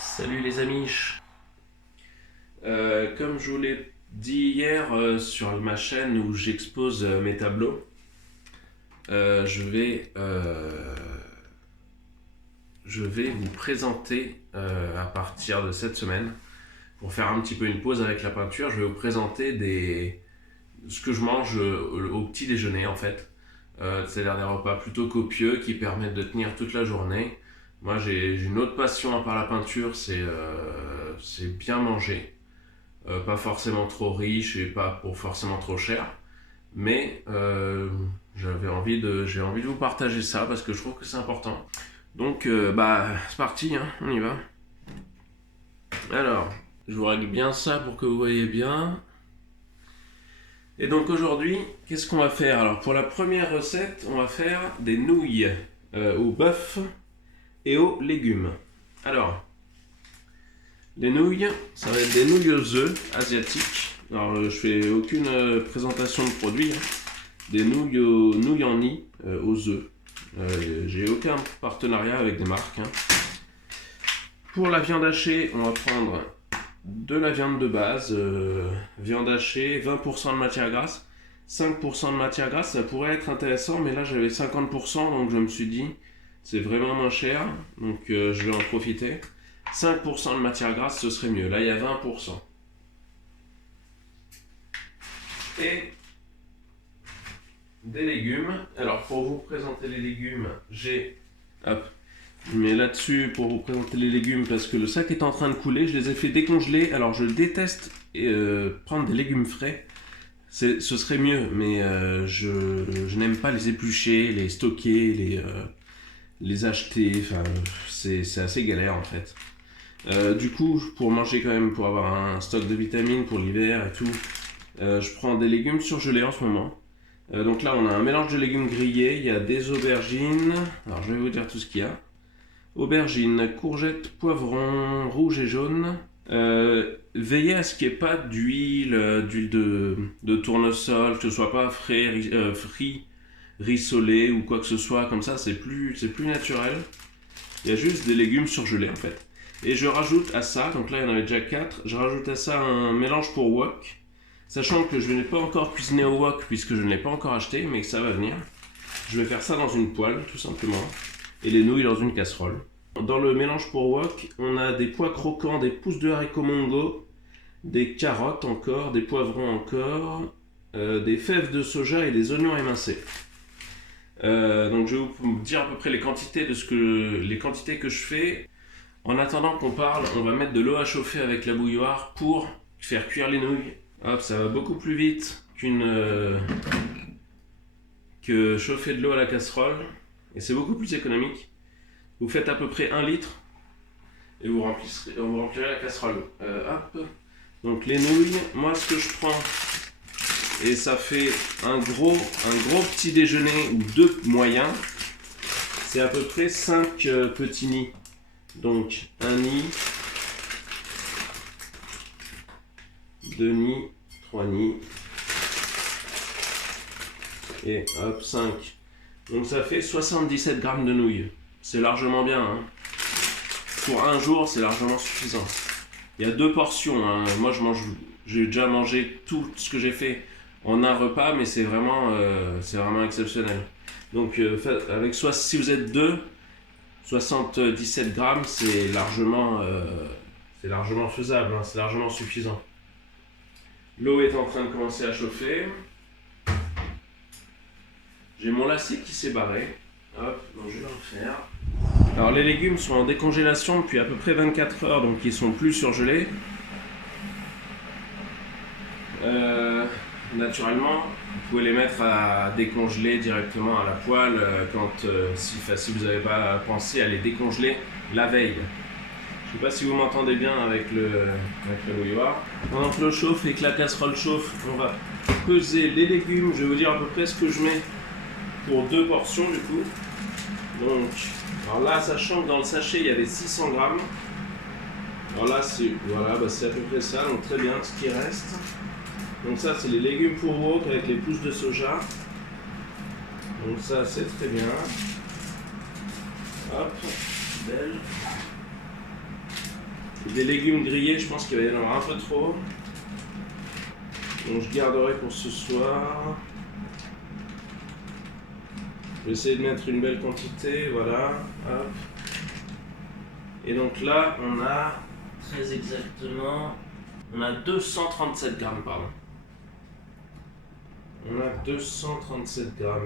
Salut les amis. Comme je vous l'ai dit hier sur ma chaîne où j'expose mes tableaux, je vais vous présenter à partir de cette semaine, pour faire un petit peu une pause avec la peinture, je vais vous présenter ce que je mange au petit déjeuner en fait. C'est-à-dire des repas plutôt copieux qui permettent de tenir toute la journée. Moi j'ai une autre passion à part la peinture, c'est bien manger. Pas forcément trop riche et pas pour forcément trop cher. Mais j'ai envie de vous partager ça parce que je trouve que c'est important. Donc c'est parti, hein, on y va. Alors, je vous règle bien ça pour que vous voyez bien. Et donc aujourd'hui, qu'est-ce qu'on va faire? Alors pour la première recette, on va faire des nouilles au bœuf et aux légumes. Alors, les nouilles, ça va être des nouilles aux œufs asiatiques. Alors je fais aucune présentation de produit, hein. Des nouilles en nid aux œufs. J'ai aucun partenariat avec des marques, hein. Pour la viande hachée, on va prendre de la viande de base, viande hachée, 20% de matière grasse, 5% de matière grasse, ça pourrait être intéressant, mais là j'avais 50%, donc je me suis dit, c'est vraiment moins cher, donc je vais en profiter. 5% de matière grasse, ce serait mieux. Là, il y a 20%. Et des légumes. Alors, pour vous présenter les légumes, j'ai... Hop. Je mets là-dessus pour vous présenter les légumes parce que le sac est en train de couler. Je les ai fait décongeler. Alors, je déteste prendre des légumes frais. Ce serait mieux, mais je n'aime pas les éplucher, les stocker, les acheter. Enfin, c'est assez galère en fait. Du coup, pour manger quand même, pour avoir un stock de vitamines pour l'hiver et tout, je prends des légumes surgelés en ce moment. Donc là, on a un mélange de légumes grillés. Il y a des aubergines. Alors, je vais vous dire tout ce qu'il y a. Aubergines, courgettes, poivrons, rouges et jaunes. Veillez à ce qu'il n'y ait pas d'huile de tournesol, que ce soit pas frit, rissolé ou quoi que ce soit. Comme ça, c'est plus naturel. Il y a juste des légumes surgelés en fait. Et je rajoute à ça, donc là il y en avait déjà 4, je rajoute à ça un mélange pour wok, sachant que je ne l'ai pas encore cuisiné au wok puisque je ne l'ai pas encore acheté, mais que ça va venir. Je vais faire ça dans une poêle tout simplement, et les nouilles dans une casserole. Dans le mélange pour wok, on a des pois croquants, des pousses de haricots mongo, des carottes encore, des poivrons encore, des fèves de soja et des oignons émincés. Donc je vais vous dire à peu près les quantités que je fais. En attendant qu'on parle, on va mettre de l'eau à chauffer avec la bouilloire pour faire cuire les nouilles. Hop, ça va beaucoup plus vite que chauffer de l'eau à la casserole. Et c'est beaucoup plus économique. Vous faites à peu près 1 litre et vous remplirez la casserole. Hop. Donc les nouilles, moi ce que je prends, et ça fait un gros petit déjeuner ou 2 moyens, c'est à peu près 5 petits nids. Donc, un nid, 2 nids, 3 nids, et hop, 5. Donc ça fait 77 grammes de nouilles. C'est largement bien, hein. Pour un jour, c'est largement suffisant. Il y a 2 portions, hein. Moi, j'ai déjà mangé tout ce que j'ai fait en un repas, mais c'est vraiment exceptionnel. Donc, si vous êtes 2, 77 grammes, c'est largement faisable, hein, c'est largement suffisant. L'eau est en train de commencer à chauffer. J'ai mon lacet qui s'est barré. Hop, donc je vais le refaire. Alors les légumes sont en décongélation depuis à peu près 24 heures, donc ils sont plus surgelés. Naturellement, vous pouvez les mettre à décongeler directement à la poêle si vous n'avez pas pensé à les décongeler la veille. Je ne sais pas si vous m'entendez bien avec le bouilloire. Pendant que l'eau chauffe et que la casserole chauffe, on va peser les légumes. Je vais vous dire à peu près ce que je mets pour 2 portions du coup. Donc, alors là, sachant que dans le sachet il y avait 600 grammes. Alors là, c'est à peu près ça, donc très bien ce qui reste. Donc ça c'est les légumes pour wok avec les pousses de soja. Donc ça c'est très bien. Hop, belle. Des légumes grillés, je pense qu'il va y en avoir un peu trop. Donc je garderai pour ce soir. Je vais essayer de mettre une belle quantité, voilà. Hop. Et donc là, on a très exactement, on a 237 grammes, pardon. On a 237 grammes.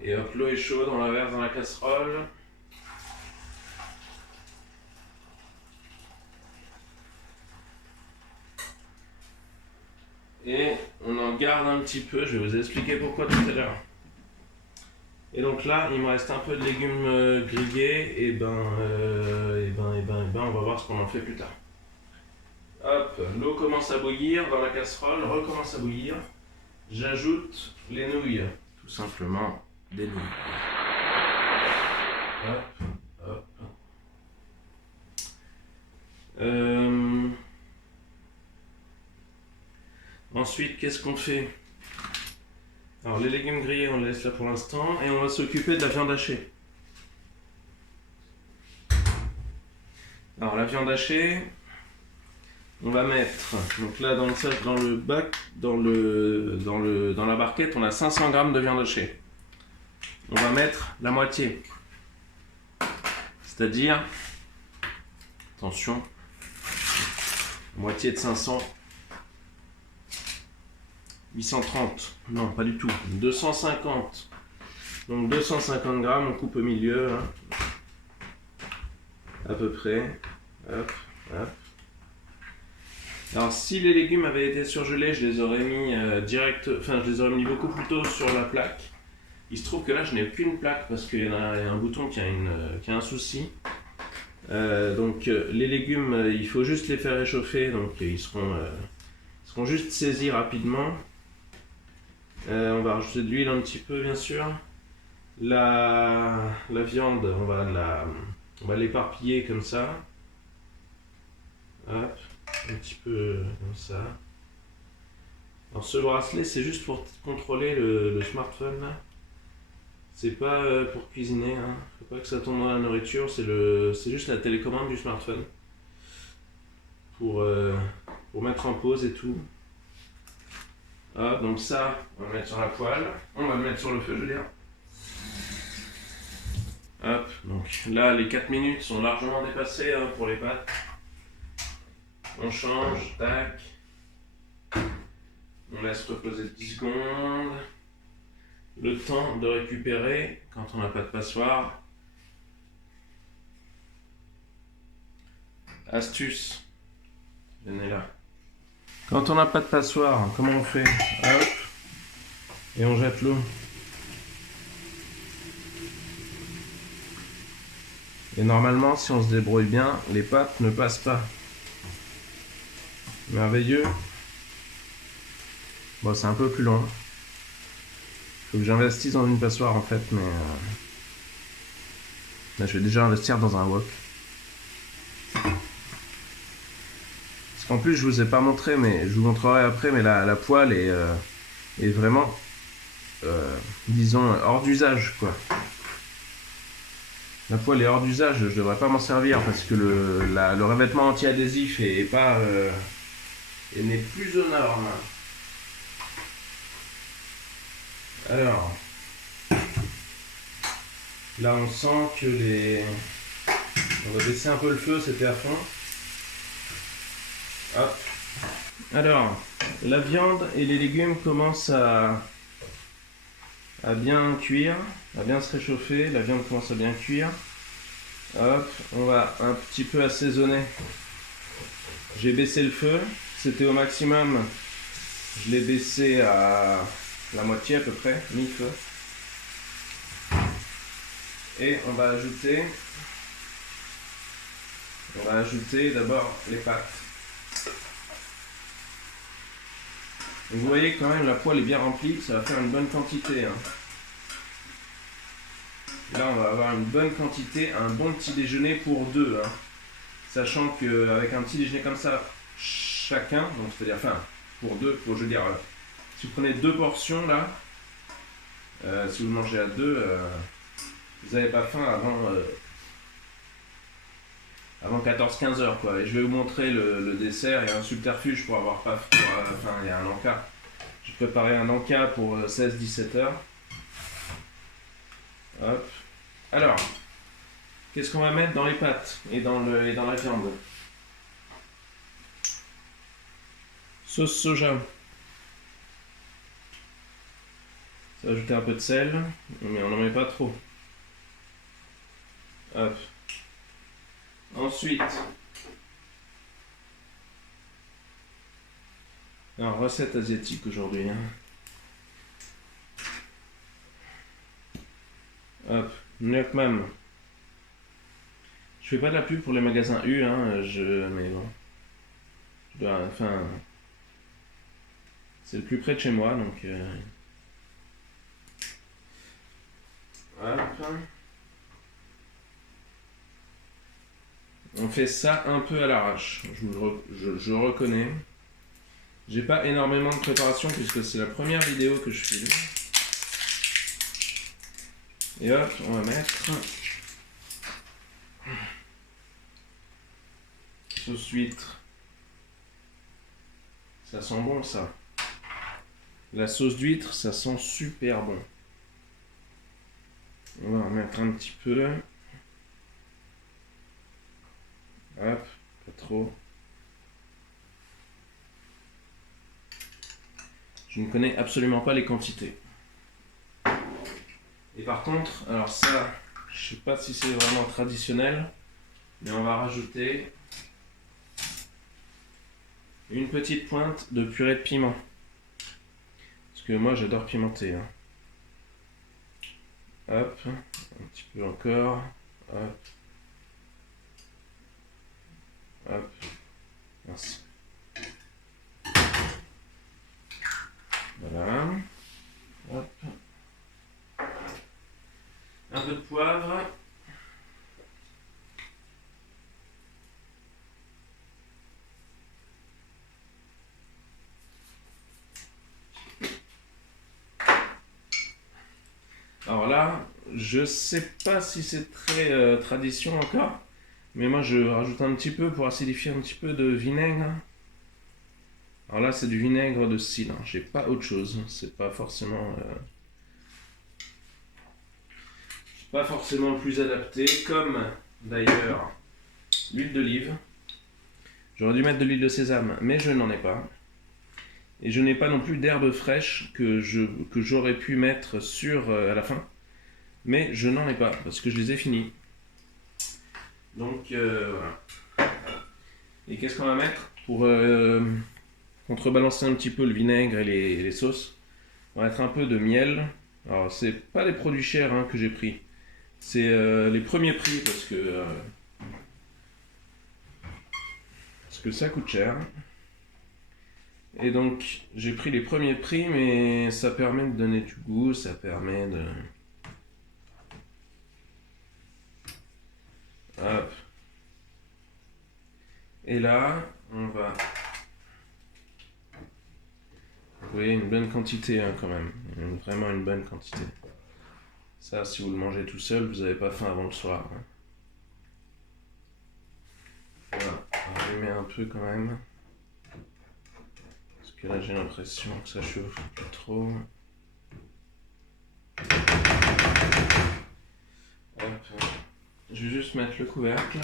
Et hop, l'eau est chaude, on la verse dans la casserole. Et on en garde un petit peu, je vais vous expliquer pourquoi tout à l'heure. Et donc là, il me reste un peu de légumes grillés, et on va voir ce qu'on en fait plus tard. Hop, l'eau commence à bouillir dans la casserole, recommence à bouillir. J'ajoute les nouilles, tout simplement des nouilles. Hop, hop. Ensuite, qu'est-ce qu'on fait? Alors, les légumes grillés, on les laisse là pour l'instant, et on va s'occuper de la viande hachée. Alors, la viande hachée, on va mettre, donc là dans le bac, dans la barquette, on a 500 grammes de viande hachée. On va mettre la moitié. C'est-à-dire, attention, moitié de 500, 830, non pas du tout, 250. Donc 250 grammes, on coupe au milieu, hein, à peu près. Hop, hop. Alors si les légumes avaient été surgelés, je les aurais mis je les aurais mis beaucoup plus tôt sur la plaque. Il se trouve que là je n'ai aucune plaque parce qu'il y a un bouton qui a un souci. Donc les légumes, il faut juste les faire réchauffer, donc ils seront juste saisis rapidement. On va rajouter de l'huile un petit peu bien sûr. La viande, on va l'éparpiller comme ça. Hop, un petit peu comme ça. Alors ce bracelet, c'est juste pour contrôler le smartphone là. C'est pas pour cuisiner, hein. Faut pas que ça tombe dans la nourriture, c'est juste la télécommande du smartphone. Pour mettre en pause et tout. Hop, donc ça, on va le mettre sur la poêle. On va le mettre sur le feu, je veux dire. Hop, donc là, les 4 minutes sont largement dépassées hein, pour les pâtes. On change, tac. On laisse reposer 10 secondes. Le temps de récupérer quand on n'a pas de passoire. Astuce. Venez là. Quand on n'a pas de passoire, comment on fait? Hop. Et on jette l'eau. Et normalement, si on se débrouille bien, les pâtes ne passent pas. Merveilleux. Bon, c'est un peu plus long. Faut que j'investisse dans une passoire en fait, mais là, je vais déjà investir dans un wok. Parce qu'en plus, je vous ai pas montré, mais je vous montrerai après, mais la poêle est vraiment, disons, hors d'usage, quoi. La poêle est hors d'usage, je devrais pas m'en servir parce que le revêtement anti-adhésif n'est plus aux normes. Alors, là on sent que on va baisser un peu le feu, c'était à fond. Hop. Alors, la viande et les légumes commencent à bien cuire, à bien se réchauffer. La viande commence à bien cuire. Hop, on va un petit peu assaisonner. J'ai baissé le feu, c'était au maximum. Je l'ai baissé à la moitié à peu près, mi-feu. Et on va ajouter d'abord les pâtes. Donc vous voyez quand même la poêle est bien remplie, ça va faire une bonne quantité. Hein. Là on va avoir une bonne quantité, un bon petit déjeuner pour deux. Hein. Sachant qu'avec un petit déjeuner comme ça, chacun, donc c'est-à-dire, enfin, pour deux, je veux dire, si vous prenez deux portions là, si vous mangez à deux, vous n'avez pas faim avant 14-15 heures, quoi. Et je vais vous montrer le dessert. Il y a un subterfuge pour avoir pas faim. Enfin, il y a un encas. J'ai préparé un encas pour 16-17 heures. Hop. Alors, qu'est-ce qu'on va mettre dans les pâtes et dans la viande? Sauce soja. Ça va ajouter un peu de sel, mais on n'en met pas trop. Hop. Ensuite, alors recette asiatique aujourd'hui. Hein. Hop, Nuakmam. Je fais pas de la pub pour les magasins U, hein, mais bon. Enfin, c'est le plus près de chez moi, donc. Hop. On fait ça un peu à l'arrache, je reconnais. J'ai pas énormément de préparation puisque c'est la première vidéo que je filme. Et hop, on va mettre sauce huître. Ça sent bon ça. La sauce d'huître, ça sent super bon. On va en mettre un petit peu. Hop, pas trop. Je ne connais absolument pas les quantités. Et par contre, alors ça, je sais pas si c'est vraiment traditionnel, mais on va rajouter une petite pointe de purée de piment. Parce que moi j'adore pimenter. Hein. Hop, un petit peu encore. Hop. Hop. Merci. Voilà. Hop. Un peu de poivre. Alors là, je sais pas si c'est très tradition encore, mais moi je rajoute un petit peu pour acidifier un petit peu de vinaigre. Alors là, c'est du vinaigre de cidre, j'ai pas autre chose, c'est pas forcément le plus adapté, comme d'ailleurs l'huile d'olive. J'aurais dû mettre de l'huile de sésame, mais je n'en ai pas. Et je n'ai pas non plus d'herbes fraîches que j'aurais pu mettre à la fin. Mais je n'en ai pas, parce que je les ai finis. Donc voilà. Et qu'est-ce qu'on va mettre pour contrebalancer un petit peu le vinaigre et les sauces? On va mettre un peu de miel. Alors c'est pas les produits chers hein, que j'ai pris. C'est les premiers prix parce que ça coûte cher. Et donc j'ai pris les premiers prix, mais ça permet de donner du goût, ça permet de... Hop. Et là, on va... Vous voyez, une bonne quantité hein, quand même. Vraiment une bonne quantité. Ça, si vous le mangez tout seul, vous n'avez pas faim avant le soir. Hein. Voilà, on va allumer un peu quand même. Parce que là, j'ai l'impression que ça chauffe pas trop. Hop. Je vais juste mettre le couvercle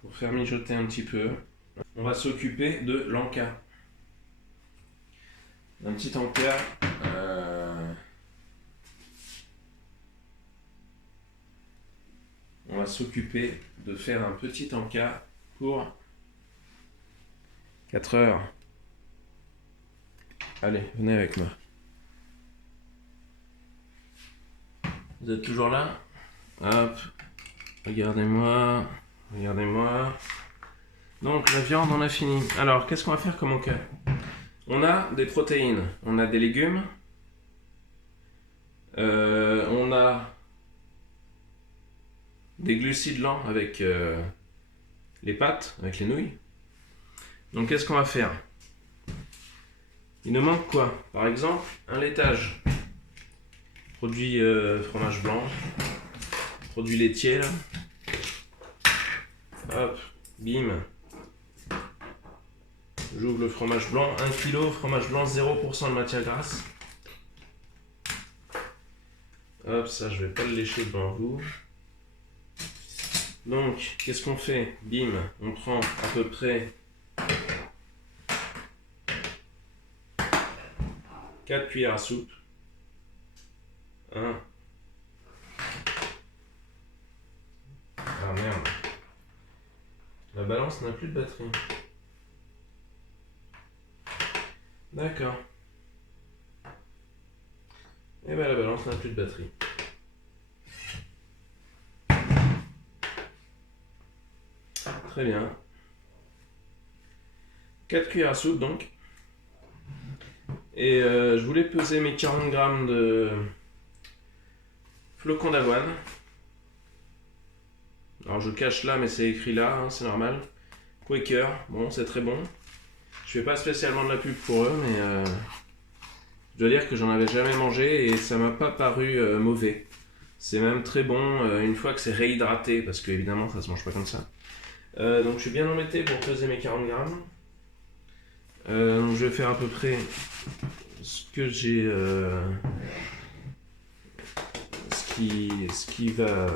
pour faire mijoter un petit peu. On va s'occuper de l'encas. Un petit encas. On va s'occuper de faire un petit encas pour 4 heures. Allez, venez avec moi. Vous êtes toujours là? Hop, regardez-moi, regardez-moi. Donc la viande, on a fini. Alors, qu'est-ce qu'on va faire comme encas? On a des protéines, on a des légumes, on a des glucides lents avec les pâtes, avec les nouilles. Donc qu'est-ce qu'on va faire? Il nous manque quoi? Par exemple, un laitage. Produit fromage blanc. Produit laitier là. Hop, bim. J'ouvre le fromage blanc, 1 kg, fromage blanc 0% de matière grasse. Hop, ça je vais pas le lécher devant vous. Donc, qu'est-ce qu'on fait? Bim, on prend à peu près 4 cuillères à soupe. 1. Ah merde. La balance n'a plus de batterie. D'accord. Et bien la balance n'a plus de batterie. Très bien. 4 cuillères à soupe donc. Et je voulais peser mes 40 grammes de flocons d'avoine. Alors je cache là, mais c'est écrit là, hein, c'est normal. Quaker, bon c'est très bon. Je fais pas spécialement de la pub pour eux, mais je dois dire que j'en avais jamais mangé et ça m'a pas paru mauvais. C'est même très bon une fois que c'est réhydraté, parce que évidemment ça se mange pas comme ça. Donc je suis bien embêté pour peser mes 40 grammes. Donc je vais faire à peu près ce que j'ai, ce qui va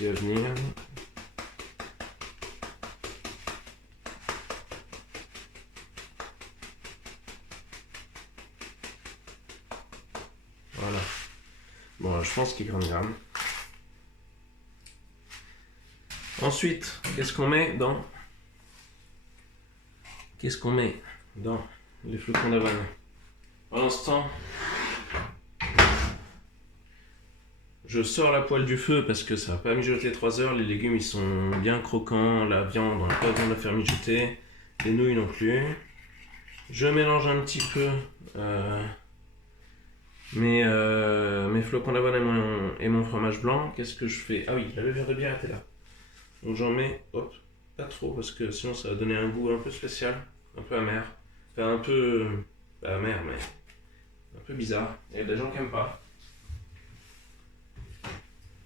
venir. Voilà. Bon, je pense qu'il y a 40 grammes. Ensuite, qu'est-ce qu'on met dans les flocons d'avoine? Pendant ce temps, je sors la poêle du feu parce que ça va pas mijoter 3 heures. Les légumes ils sont bien croquants, la viande on n'a pas besoin de la faire mijoter, les nouilles non plus. Je mélange un petit peu mes flocons d'avoine et mon fromage blanc. Qu'est-ce que je fais? Ah oui, le verre de bière était là. Donc j'en mets, hop, pas trop parce que sinon ça va donner un goût un peu spécial, un peu amer. Enfin un peu amer, mais un peu bizarre. Il y a des gens qui aiment pas.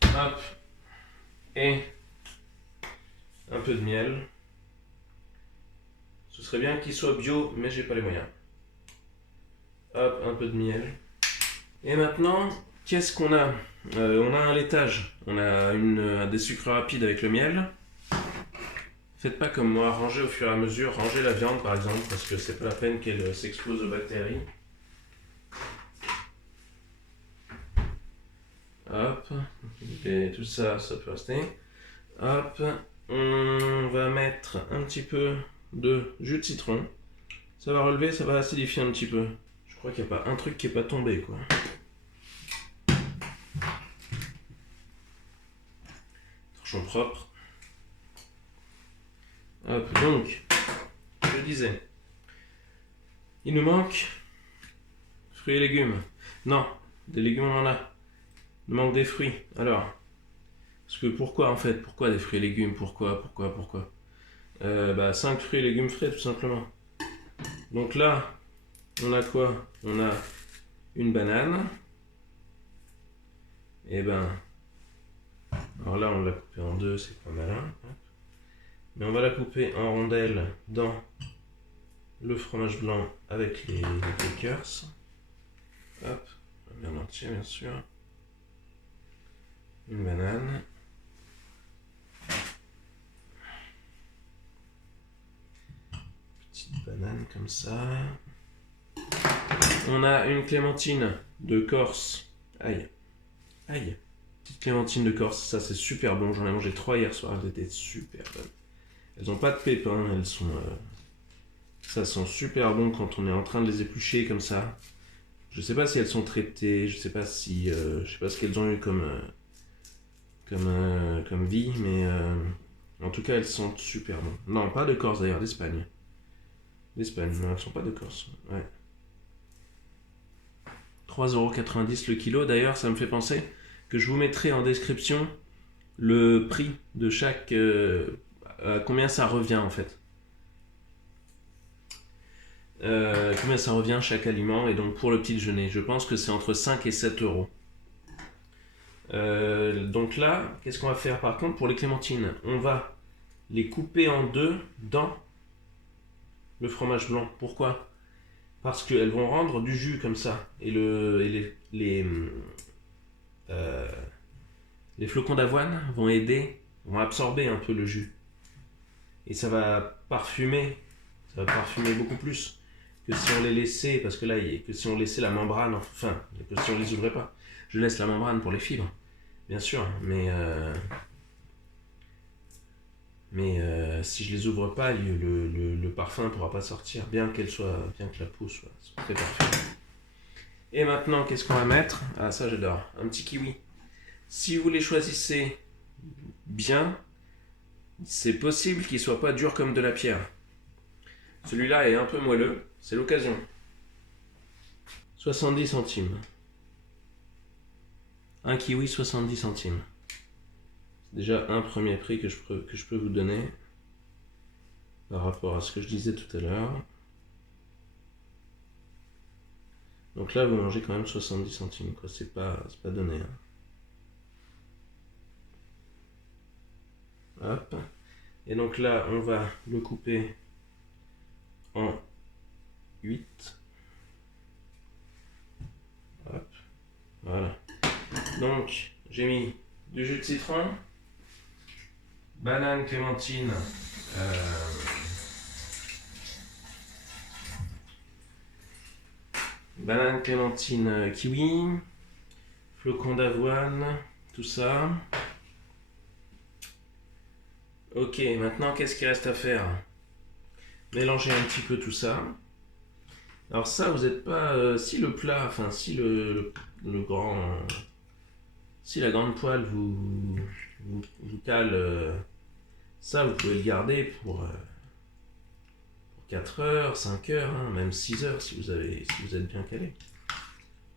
Hop. Et un peu de miel. Ce serait bien qu'il soit bio, mais j'ai pas les moyens. Hop, un peu de miel. Et maintenant, qu'est-ce qu'on a? On a un laitage. On a des sucres rapides avec le miel. Faites pas comme moi, rangez au fur et à mesure. Rangez la viande par exemple, parce que c'est pas la peine qu'elle s'expose aux bactéries. Hop, et tout ça, ça peut rester. Hop, on va mettre un petit peu de jus de citron. Ça va relever, ça va acidifier un petit peu. Je crois qu'il n'y a pas un truc qui n'est pas tombé, quoi. Torchon propre. Hop, donc, je disais, il nous manque fruits et légumes. Non, des légumes on en a. Il manque des fruits. Alors, parce que pourquoi en fait? Pourquoi des fruits et légumes? Pourquoi 5 fruits et légumes frais tout simplement. Donc là, on a quoi? On a une banane. Et alors là on l'a coupée en deux, c'est pas malin. Mais on va la couper en rondelles dans le fromage blanc avec les Quakers. Hop, bien entier bien sûr. Une banane. Petite banane comme ça. On a une clémentine de Corse. Aïe. Aïe. Petite clémentine de Corse, ça c'est super bon. J'en ai mangé 3 hier soir, elles étaient super bonnes. Elles n'ont pas de pépins, elles sont... ça sent super bon quand on est en train de les éplucher comme ça. Je sais pas si elles sont traitées, je sais pas si... je sais pas ce qu'elles ont eu comme vie, mais en tout cas elles sentent super bon. Non, pas de Corse d'ailleurs, d'Espagne. D'Espagne, non, elles sont pas de Corse. Ouais. 3,90€ le kilo. D'ailleurs, ça me fait penser que je vous mettrai en description le prix de chaque... combien ça revient en fait. Combien ça revient chaque aliment, et donc pour le petit déjeuner, je pense que c'est entre 5 et 7 euros. Donc là, qu'est-ce qu'on va faire par contre pour les clémentines? On va les couper en deux dans le fromage blanc. Pourquoi? Parce qu'elles vont rendre du jus comme ça. Et euh, les flocons d'avoine vont aider, vont absorber un peu le jus. Et ça va parfumer beaucoup plus que si on les laissait, parce que là, que si on laissait la membrane, enfin, que si on les ouvrait pas. Je laisse la membrane pour les fibres, bien sûr, mais si je les ouvre pas, le parfum ne pourra pas sortir, bien que la peau soit très parfaite. Et maintenant, qu'est-ce qu'on va mettre? Ah, ça j'adore, un petit kiwi. Si vous les choisissez bien, c'est possible qu'il soit pas dur comme de la pierre. Celui-là est un peu moelleux, c'est l'occasion. 70 centimes. Un kiwi, 70 centimes. C'est déjà un premier prix que je peux vous donner par rapport à ce que je disais tout à l'heure. Donc là, vous mangez quand même 70 centimes, quoi. C'est pas donné. Hein. Hop. Et donc là, on va le couper en 8. Hop. Voilà. Donc, j'ai mis du jus de citron, banane, clémentine, kiwi, flocons d'avoine, tout ça. Ok, maintenant qu'est-ce qu'il reste à faire? Mélanger un petit peu tout ça. Alors ça, vous n'êtes pas... si le plat, enfin si le grand... Si la grande poêle vous cale ça, vous pouvez le garder pour 4 heures, 5 heures, hein, même 6 heures si vous êtes bien calé.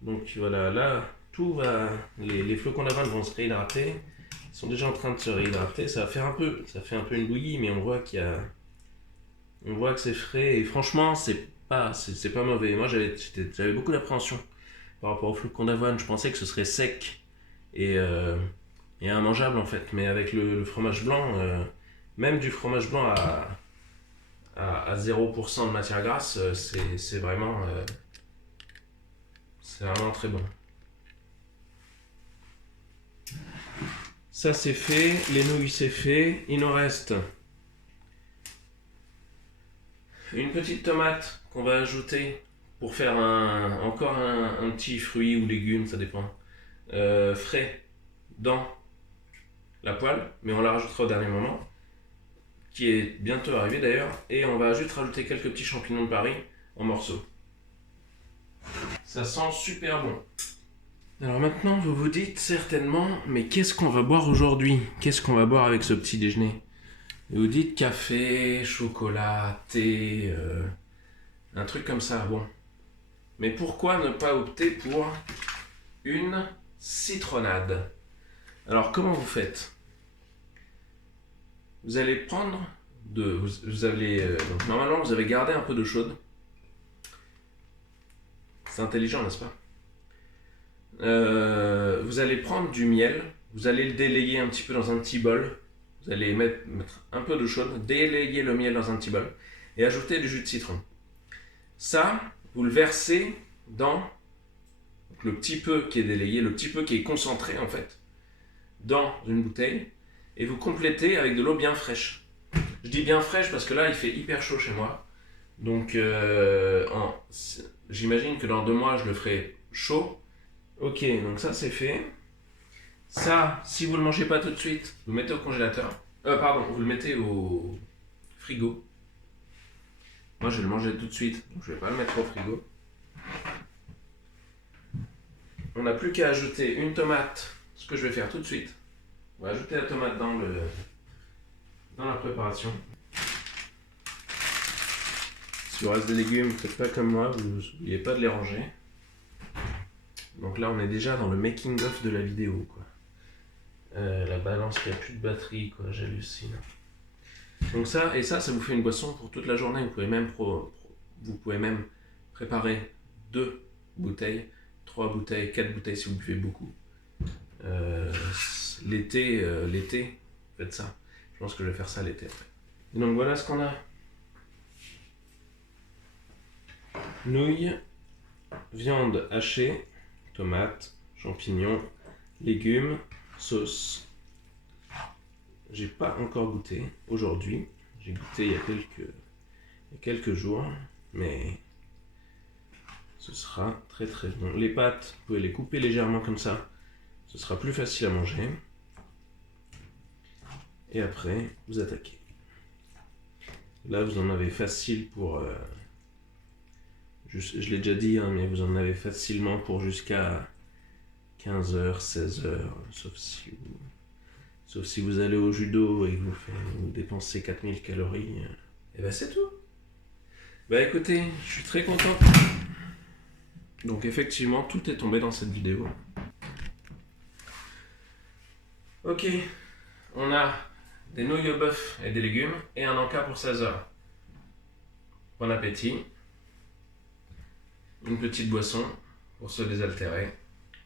Donc voilà, là, tout va... Les flocons d'avoine vont se réhydrater. Ils sont déjà en train de se réhydrater. Ça fait un peu une bouillie, mais on voit que c'est frais. Et franchement, c'est pas mauvais. Moi, j'avais beaucoup d'appréhension par rapport aux flocons d'avoine. Je pensais que ce serait sec et immangeable en fait. Mais avec le fromage blanc, même du fromage blanc à 0% de matière grasse, c'est vraiment très bon. Ça c'est fait, les nouilles c'est fait, il nous reste une petite tomate qu'on va ajouter pour faire encore un petit fruit ou légume, ça dépend, frais dans la poêle, mais on la rajoutera au dernier moment, qui est bientôt arrivé d'ailleurs, et on va juste rajouter quelques petits champignons de Paris en morceaux. Ça sent super bon. Alors maintenant, vous vous dites certainement, mais qu'est-ce qu'on va boire aujourd'hui? Qu'est-ce qu'on va boire avec ce petit déjeuner? Et vous dites café, chocolat, thé, un truc comme ça, bon. Mais pourquoi ne pas opter pour une citronnade? Alors comment vous faites? Vous allez prendre donc normalement vous avez gardé un peu d'eau chaude. C'est intelligent, n'est-ce pas? Vous allez prendre du miel, vous allez le délayer un petit peu dans un petit bol. Vous allez mettre un peu d'eau chaude, délayer le miel dans un petit bol et ajouter du jus de citron. Ça, vous le versez dans le petit peu qui est délayé, le petit peu qui est concentré en fait, dans une bouteille et vous complétez avec de l'eau bien fraîche. Je dis bien fraîche parce que là il fait hyper chaud chez moi. Donc j'imagine que dans 2 mois je le ferai chaud. Ok, donc ça c'est fait. Ça, si vous ne le mangez pas tout de suite, vous le mettez au congélateur. Vous le mettez au frigo. Moi je vais le manger tout de suite, donc je ne vais pas le mettre au frigo. On n'a plus qu'à ajouter une tomate, ce que je vais faire tout de suite. On va ajouter la tomate dans la préparation. Si vous reste des légumes, faites pas comme moi, vous n'oubliez pas de les ranger. Donc là on est déjà dans le making of de la vidéo quoi. La balance qui a plus de batterie quoi, j'hallucine. Donc ça vous fait une boisson pour toute la journée. Vous pouvez même préparer 2 bouteilles, 3 bouteilles, 4 bouteilles si vous buvez beaucoup. l'été, faites ça. Je pense que je vais faire ça l'été. Et donc voilà ce qu'on a. Nouilles, viande hachée, tomates, champignons, légumes, sauce. J'ai pas encore goûté aujourd'hui. J'ai goûté il y a quelques jours, mais ce sera très très bon. Les pâtes, vous pouvez les couper légèrement comme ça. Ce sera plus facile à manger. Et après, vous attaquez. Là, vous en avez facile pour... je l'ai déjà dit, hein, mais vous en avez facilement pour jusqu'à 15h, 16h, sauf si vous allez au judo et que vous dépensez 4000 calories. Et ben c'est tout. Bah écoutez, je suis très content. Donc effectivement, tout est tombé dans cette vidéo. Ok, on a des nouilles au bœuf et des légumes et un encas pour 16h. Bon appétit. Une petite boisson pour se désaltérer.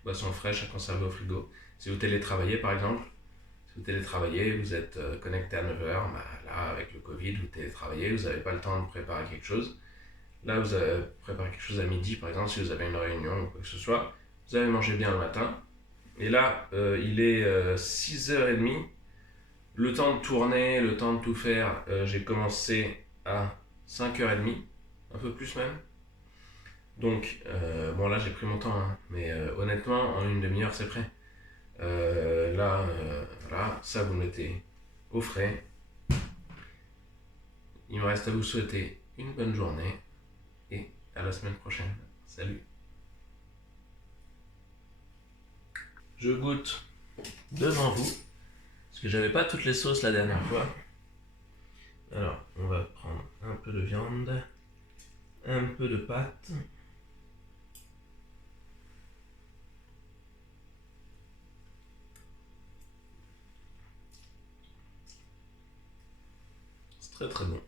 Boisson fraîche à conserver au frigo. Si vous télétravaillez par exemple, si vous télétravaillez, vous êtes connecté à 9h, bah là avec le Covid, vous télétravaillez, vous n'avez pas le temps de préparer quelque chose. Là vous avez préparé quelque chose à midi par exemple, si vous avez une réunion ou quoi que ce soit, vous avez mangé bien le matin. Et là, il est 6h30. Le temps de tourner, le temps de tout faire, j'ai commencé à 5h30, un peu plus même. Donc, bon là j'ai pris mon temps, hein, mais honnêtement, en une demi-heure c'est prêt. Voilà, ça vous le mettez au frais. Il me reste à vous souhaiter une bonne journée et à la semaine prochaine. Salut. Je goûte devant vous, parce que j'avais pas toutes les sauces la dernière fois. Alors, on va prendre un peu de viande, un peu de pâte. C'est très très bon.